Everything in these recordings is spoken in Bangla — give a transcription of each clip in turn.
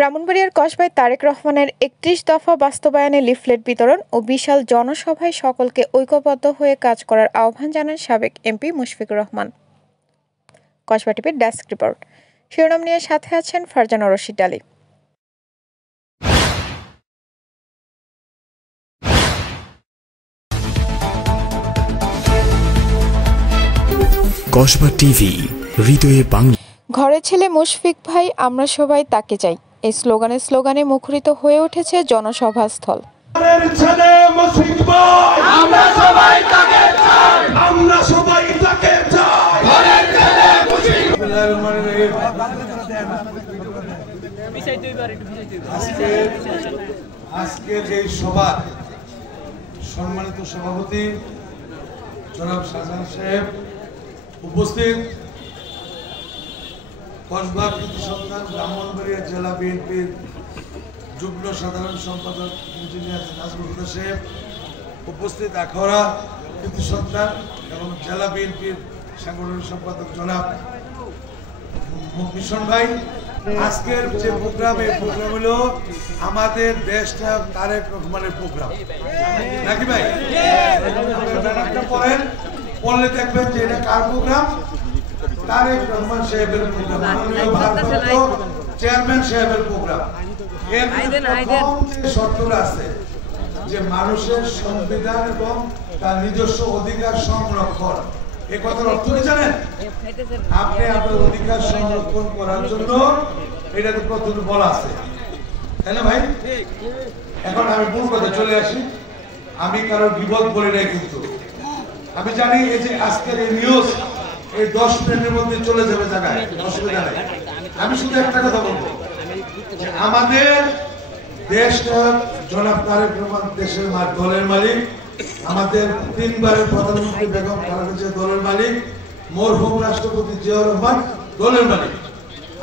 ব্রাহ্মণবাড়িয়ার কসবায় তারেক রহমানের ৩১ দফা বাস্তবায়নে লিফলেট বিতরণ ও বিশাল জনসভায় সকলকে ঐক্যবদ্ধ হয়ে কাজ করার আহ্বান জানান সাবেক এমপি মুশফিকুর রহমান। কসবা টিভির ডেস্ক রিপোর্ট। শিরোনাম নিয়ে সাথে আছেন ফারজানা রশিদ আলী। কসবা টিভি, হৃদয়ে বাংলা। ঘরে ছেলে মুশফিক ভাই, আমরা সবাই তাকে চাই, এই স্লোগানে মুখরিত হয়ে উঠেছে জনসভাস্থল। আজকের এই সভা সম্মানিত সভাপতি জনাব শাহজাহান সাহেব উপস্থিত, কসবা কৃতি সন্তান ব্রাহ্মণবাড়িয়া জেলা বিএনপির যুগ্ম সাধারণ সম্পাদক ইঞ্জিনিয়ার নাজমুল হুদা সাহেব উপস্থিত, আখাউড়া কৃতি সন্তান এবং জেলা বিএনপির সাংগঠনিক সম্পাদক জনাব মিশন ভাই। আজকের যে প্রোগ্রাম, এই প্রোগ্রাম হলো আমাদের দেশটা তারেক রহমানের প্রোগ্রাম, নাকি ভাই? পড়েন, পড়লে দেখবেন যে এটা কার প্রোগ্রাম? তারেক রহমান সাহেবের প্রোগ্রাম, মাননীয় ভারপ্রাপ্ত চেয়ারম্যান সাহেবের প্রোগ্রাম। এর প্রথম যে শর্তটা আছে যে মানুষের সংবিধান এবং তার নিজস্ব অধিকার সংরক্ষণ। এই কথার অর্থ কি জানেন? আপনি আপনার অধিকার সংরক্ষণ করার জন্য এটা তো প্রথমে বলা আছে, তাই না ভাই? এখন আমি মূল কথা চলে আসি। আমি কারো বিপদ বলি নাই, কিন্তু আমি জানি এই যে আজকের এই নিউজ এই 10 মিনিটের মধ্যে চলে যাবে জায়গায়, অসুবিধা নেই। আমি শুধু একটা কথা বলবো যে আমাদের দেশটা জনাব তারেক রহমান দেশের দলের মালিক, আমাদের 3 বারের প্রধানমন্ত্রী বেগম খালেদা জিয়া দলের মালিক, মরহুম রাষ্ট্রপতি জিয়াউর রহমান দলের মালিক,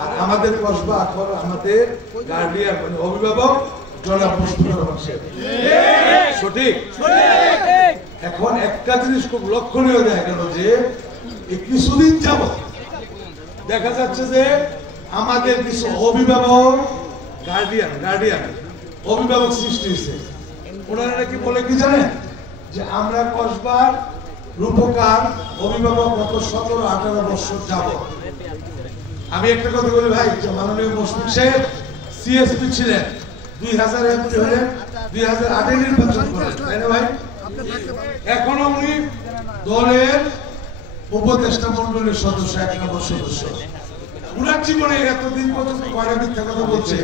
আর আমাদের কসবা আখাউড়া আমাদের গার্ডিয়ান মানে অভিভাবক জনাব মুশফিকুর রহমান সাহেব। সঠিক? এখন একটা জিনিস খুব লক্ষণীয় দেখা গেল যে কিছুদিন যাবত দেখা যাচ্ছে যে আমাদের কিছু অভিভাবক গার্ডিয়ান অভিভাবক সৃষ্টি হয়েছে। ওনারা নাকি বলে কি জানেন যে আমরা কসবার রূপকার অভিভাবক গত 17-18 বছর যাবত। আমি একটা কথা বলি ভাই, যে মাননীয় মুশফিক সাহেব সিএসপি ছিলেন, 2000 এমপি হলেন, 2008 নির্বাচন করেন, তাই না ভাই? এখনো উনি দলের উপদেষ্টা মন্ডলীর সদস্য, 1 নম্বর সদস্য। উনার জীবনে এতদিন পর্যন্ত কয়টা মিথ্যা কথা বলছে।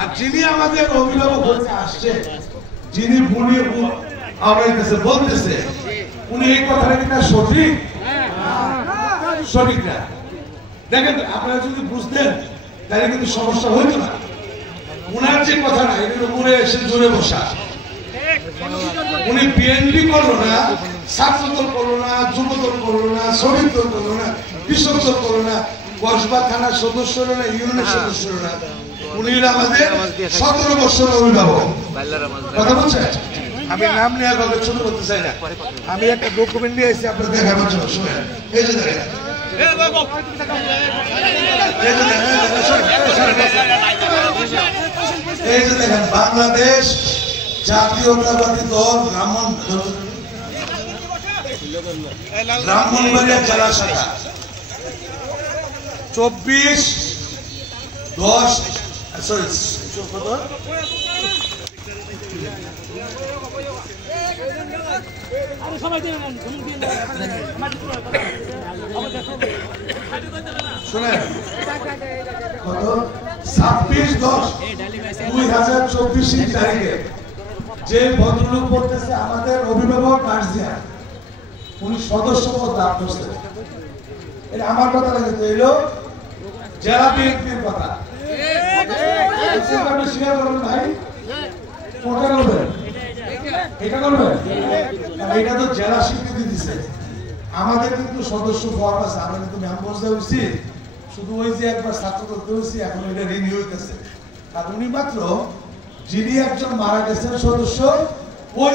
আর যিনি আমাদের অভিভাবক হতে আসছে, যিনি বলতেছে, উনি এই কথাটা কি সঠিক? সঠিক না। দেখেন, আপনারা যদি বুঝতেন তাহলে কিন্তু সমস্যা হইতো না। উনার যে কথা না, এগুলো উড়ে এসে জোরে বসা। উনি বিএনপি করলো না, ছাত্রদল করলো না, যুবদল করলো না, শ্রমিক দল করলো না, কৃষক দল করলো না, কসবা থানার সদস্য হলো না, ইউনিয়নের সদস্য হলো না। উনি আমাদের 17 বছর অভিভাবক। কথা বলছেন? আমি নাম নেওয়ার কথা ছোট করতে চাই না। আমি একটা ডকুমেন্ট নিয়ে এসেছি আপনাদের দেখাবার জন্য। শুনেন, এই যে দেখেন, এই যে দেখেন, বাংলাদেশ জাতীয়তাবাদী দল ব্রাহ্মণবাড়িয়া জেলা শাখা 24-10 শুনেন, 26-10-2024 তারিখে যে ভদ্রলোক বলতেছে আমাদের অভিভাবক গার্জিয়ান, উনি সদস্য পদ লাভ করছেন। এটা আমার কথা লাগে তো, এলো জেলা বিএনপির কথা। আপনি স্বীকার করবেন ভাই? কোনটা করবেন? এটা করবেন? এটা তো জেলা স্বীকৃতি দিচ্ছে। আমাদের কিন্তু সদস্য ফর্ম আছে, আমরা কিন্তু মেম্বার হয়েছি, শুধু ওই যে একবার ছাত্র করতে হয়েছি, এখন এটা রিনিউ হইতেছে। আর উনি মাত্র যিনি একজন মারা গেছেন সদস্য, ওই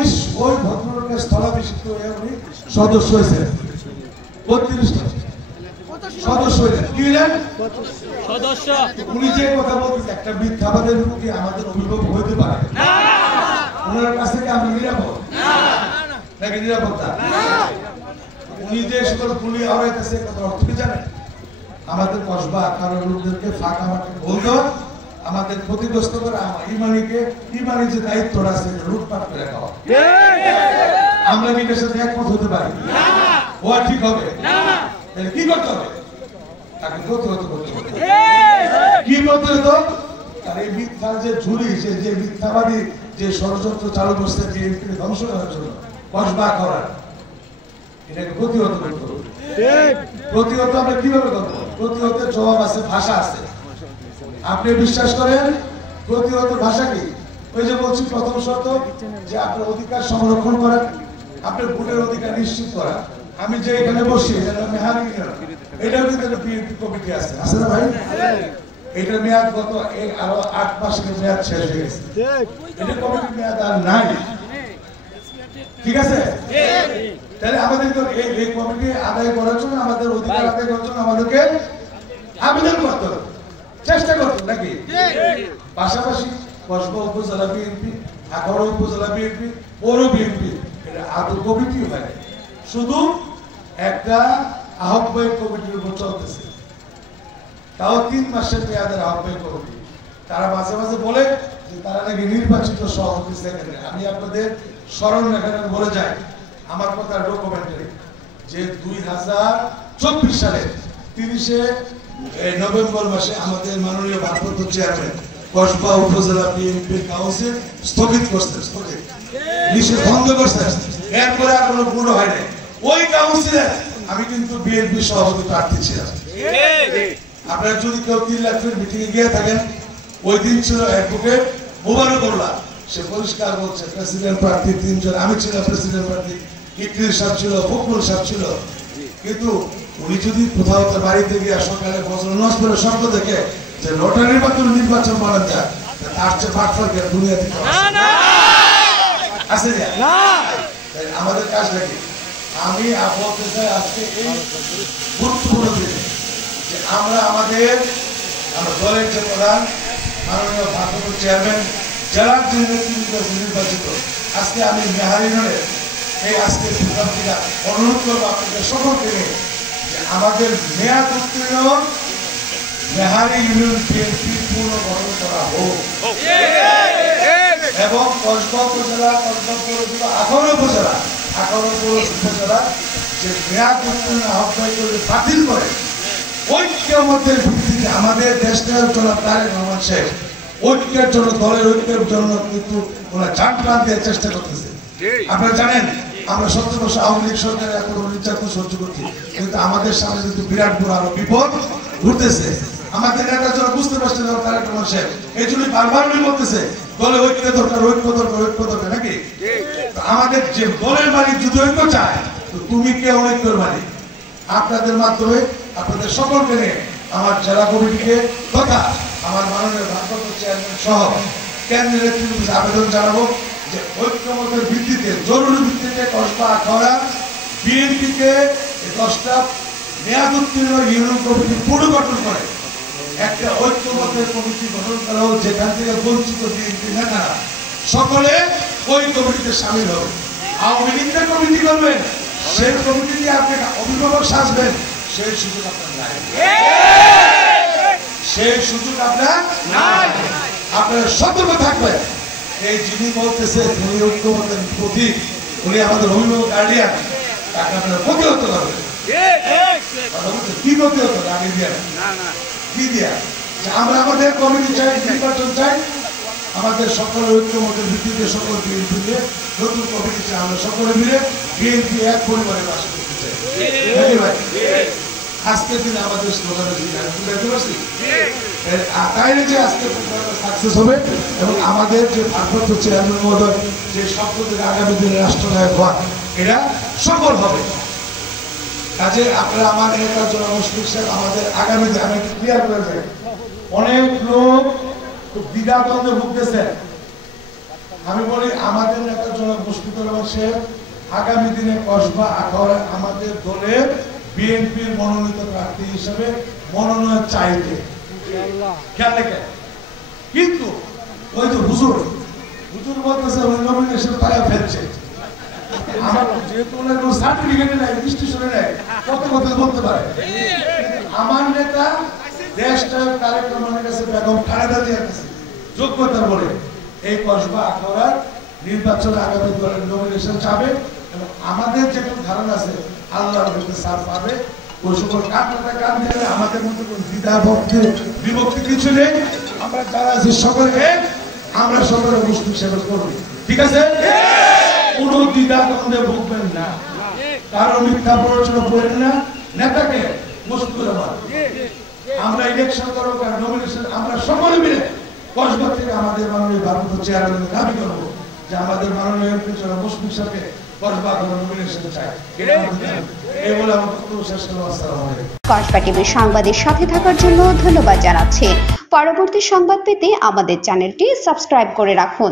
ভদ্রলোকের স্থলাভিষিক্ত হয়ে উনি সদস্য হয়েছেন 32টা। সদস্য হইলেন, কি হইলেন? সদস্য। উনি যে কথা বলতেছে একটা মিথ্যাবাদের কি আমাদের অভিভাবক হইতে পারে না? ওনার কাছে কি আমরা নিরাপদ? না। নাকি নিরাপত্তা? না। উনি যে সকল পুলি আওড়াইতেছে কথা অর্থ কি জানেন? আমাদের কসবা আকারের লোকদেরকে ফাঁকা মাঠে বলতো, আমাদের ক্ষতিগ্রস্ত করে ইমানি যে দায়িত্বটা আছে লুটপাট করে খাওয়া। আমরা কি এর সাথে একমত হতে পারি না? ও ঠিক হবে না। তাহলে কি করতে হবে? তাকে প্রতিহত করতে হবে। কি প্রতিহত? তার এই মিথ্যার যে ঝুলি, যে মিথ্যাবাদী যে ষড়যন্ত্র চালু করছে বিএনপি ধ্বংস করার জন্য, কসবা করার, এটাকে প্রতিহত করতে হবে। প্রতিহত আমরা কিভাবে করবো? প্রতিহতের জবাব আছে, ভাষা আছে। আপনি বিশ্বাস করেন প্রতিহত ভাষা কি? ওই যে বলছি প্রথম শর্ত যে আপনার অধিকার সংরক্ষণ করা, আপনার ভোটের অধিকার নিশ্চিত করা। আমি যে এখানে বসি এটাও কিন্তু একটা বিএনপি কমিটি আছে, আছে না ভাই? এটার মেয়াদ গত আরো 8 মাসের মেয়াদ শেষ হয়ে গেছে। এটা কমিটির মেয়াদ আর নাই, ঠিক আছে? তাহলে আমাদের এই কমিটি আদায় করার জন্য, আমাদের অধিকার আদায় করার জন্য আমাদেরকে আবেদন করতে হবে, চেষ্টা করতে হবে, নাকি? পাশাপাশি কসবা উপজেলা বিএনপি, আখাউড়া উপজেলা বিএনপি, পৌর বিএনপি, এটা আদৌ কমিটি হয়, শুধু একটা আহ্বায়ক কমিটির উপর চলতেছে। তাও 3 মাসের মেয়াদের আহ্বায়ক কমিটি। তারা মাঝে মাঝে বলে যে তারা নাকি নির্বাচিত সভাপতি সেক্রেটারি। আমি আপনাদের স্মরণ রাখার বলে যাই, আমার কথা ডকুমেন্টারি, যে 2024 সালে 30 নভেম্বর মাসে আমাদের মাননীয় ভারপ্রাপ্ত চেয়ারম্যান কসবা উপজেলা বিএনপির কাউন্সিল স্থগিত করছে, নিষেধ ভঙ্গ করছে। এরপরে আর কোনো পুরো হয় নাই। ওই কাউন্সিলে আমি কিন্তু বিএনপি সভাপতি প্রার্থী ছিলাম। আপনারা যদি কেউ 3 লাখ মিটিং এ গিয়ে থাকেন, ওই দিন ছিল অ্যাডভোকেট মোবারকুল্লাহ, সে পরিষ্কার বলছে প্রেসিডেন্ট প্রার্থী 3 জন, আমি ছিলাম প্রেসিডেন্ট প্রার্থী, ইকরির সাহেব ছিল, ফখরুল সাহেব ছিল। কিন্তু উনি যদি কোথাও তার বাড়িতে গিয়ে সকালে ফজর নামাজ পড়ে শব্দ দেখে যে লটারির মাধ্যমে নির্বাচন করা যায়, তার চেয়ে বাটফারকে দুনিয়াতে আছে না। আমাদের কাজ নাকি? আমি বলতে চাই আজকে এই গুরুত্বপূর্ণ দিনে যে আমরা দলের যে প্রধান মাননীয় ভারপ্রাপ্ত চেয়ারম্যান, জেলার যে নেতৃত্ব নির্বাচিত, আজকে আমি মেহারিনের এই আজকের প্রোগ্রাম থেকে অনুরোধ করবো আপনাদের সকলকে যে আমাদের মেয়াদ উত্তীর্ণ মেহারি ইউনিয়ন বিএনপি পুনর্গঠন করা হোক এবং কসবা উপজেলা, কসবা পৌরসভা, আখাউড়া উপজেলা, আখাউড়া পৌর উপজেলা যে মেয়াদ উত্তীর্ণ আহ্বায়ক বাতিল করে ঐক্যমতের ভিত্তিতে আমাদের দেশের জন্য তারেক রহমান সাহেব ঐক্যের জন্য, দলের ঐক্যের জন্য কিন্তু ওরা চান প্রাণ দেওয়ার চেষ্টা করতেছে। আপনারা জানেন আমরা 70 বছর আওয়ামী লীগ সরকারের এত নির্যাতন সহ্য করছি, কিন্তু আমাদের সামনে কিন্তু বিরাট বড় আরো বিপদ ঘুরতেছে। আমাদের নেতা যারা বুঝতে পারছে না তারেক রহমান সাহেব, এই জন্য বারবার বলতেছে দলে ঐক্য দরকার, ঐক্য দরকার, ঐক্য দরকার, নাকি? আমাদের যে দলের মালিক যদি ঐক্য চায়, তো তুমি কে ঐক্যের মালিক? আপনাদের মাধ্যমে আপনাদের সকলকে নিয়ে আমার জেলা কমিটিকে তথা আমার মাননীয় ভারপ্রাপ্ত চেয়ারম্যান সহ কেন্দ্রের নেতৃত্বে আবেদন জানাবো যে ঐক্যমতের ভিত্তিতে, জরুরি ভিত্তিতে কসবা আখাউড়া বিএনপিকে 10টা মেয়াদ উত্তীর্ণ ইউনিয়ন কমিটি পুনর্গঠন করে একটা ঐক্যমতের কমিটি গঠন করা হোক, যেখান থেকে বঞ্চিত বিএনপি নেতারা সকলে ওই কমিটিতে সামিল হবে। আওয়ামী লীগের কমিটি করবেন, সেই কমিটি নিয়ে আপনি অভিভাবক সাজবেন, সেই সুযোগ আপনার নাই, সেই সুযোগ আপনার নাই। আপনারা সতর্ক থাকবেন। এই যিনি বলতেছে তিনি ঐক্যমতের প্রতীক, উনি আমাদের অভিভাবক গার্ডিয়ান, তাকে আপনারা প্রতিহত করবেন। কি প্রতিহত? আগে দিয়ে কি দিয়া আমরা আমাদের কমিটি চাই, নির্বাচন চাই, আমাদের সকলের ঐক্যমতের ভিত্তিতে সকল বিএনপি নিয়ে নতুন কমিটি চাই, আমরা সকলে মিলে বিএনপি এক পরিবারের বাস করতে চাই। আজকের দিনে আমাদের স্লোগান বুঝতে পারছি, তাই যে আজকে সাকসেস হবে এবং আমাদের যে ভারপ্রাপ্ত চেয়ারম্যান মহোদয় যে স্বপ্ন থেকে আগামী দিনে রাষ্ট্রনায়ক হওয়া, এটা সফল হবে। কাজে আপনারা আমার নেতার জন্য মুশফিক সাহেব আমাদের আগামী দিনে, আমি ক্লিয়ার করে যাই, অনেক লোক খুব দ্বিধাদ্বন্দ্বে ভুগতেছে। আমি বলি আমাদের নেতার জন্য মুশফিকুর রহমান সাহেব আগামী দিনে কসবা আখাউড়া আমাদের দলের বিএনপির মনোনীত প্রার্থী হিসেবে মনোনয়ন চাইবে, খেয়াল রেখে। কিন্তু ওই তো হুজুর বলতেছে ওই নমিনেশন তারা ফেলছে। আমার যেহেতু ওনার কোনো সার্টিফিকেট নাই, রেজিস্ট্রেশনে নাই, কত কথা বলতে পারে। আমার নেতা দেশটা তারেক রহমানের কাছে বেগম খালেদা জিয়ার কাছে যোগ্যতা বলে এই কসবা আখাউড়ার নির্বাচনে আগামী দলের নমিনেশন চাবে এবং আমাদের যেটুকু ধারণা আছে আল্লাহর কাছে সাথ পাবে। ওই সকল কান্নাটা কান দিলে আমাদের মধ্যে কোনো দ্বিধা বিভক্তি কিছু নেই। আমরা যারা আছি সকলকে আমরা সকলে মুসলিম সেবা করবো, ঠিক আছে? কোন দ্বিধা দ্বন্দ্বে ভুগবেন না, কারো মিথ্যা প্ররোচনা করেন না। নেতাকে মুশফিকুর রহমান আমরা ইলেকশন করবো, নমিনেশন আমরা সকলে মিলে কসবা থেকে আমাদের মাননীয় ভারপ্রাপ্ত চেয়ারম্যানের দাবি করবো যে আমাদের মাননীয় মুশফিক সাহেবকে কসবা নমিনেশন চাই। এই বলে আমার বক্তব্য শেষ করবো। আসসালামু আলাইকুম। কসবা টিভির সংবাদের সাথে থাকার জন্য ধন্যবাদ জানাচ্ছি। পরবর্তী সংবাদ পেতে আমাদের চ্যানেলটি সাবস্ক্রাইব করে রাখুন।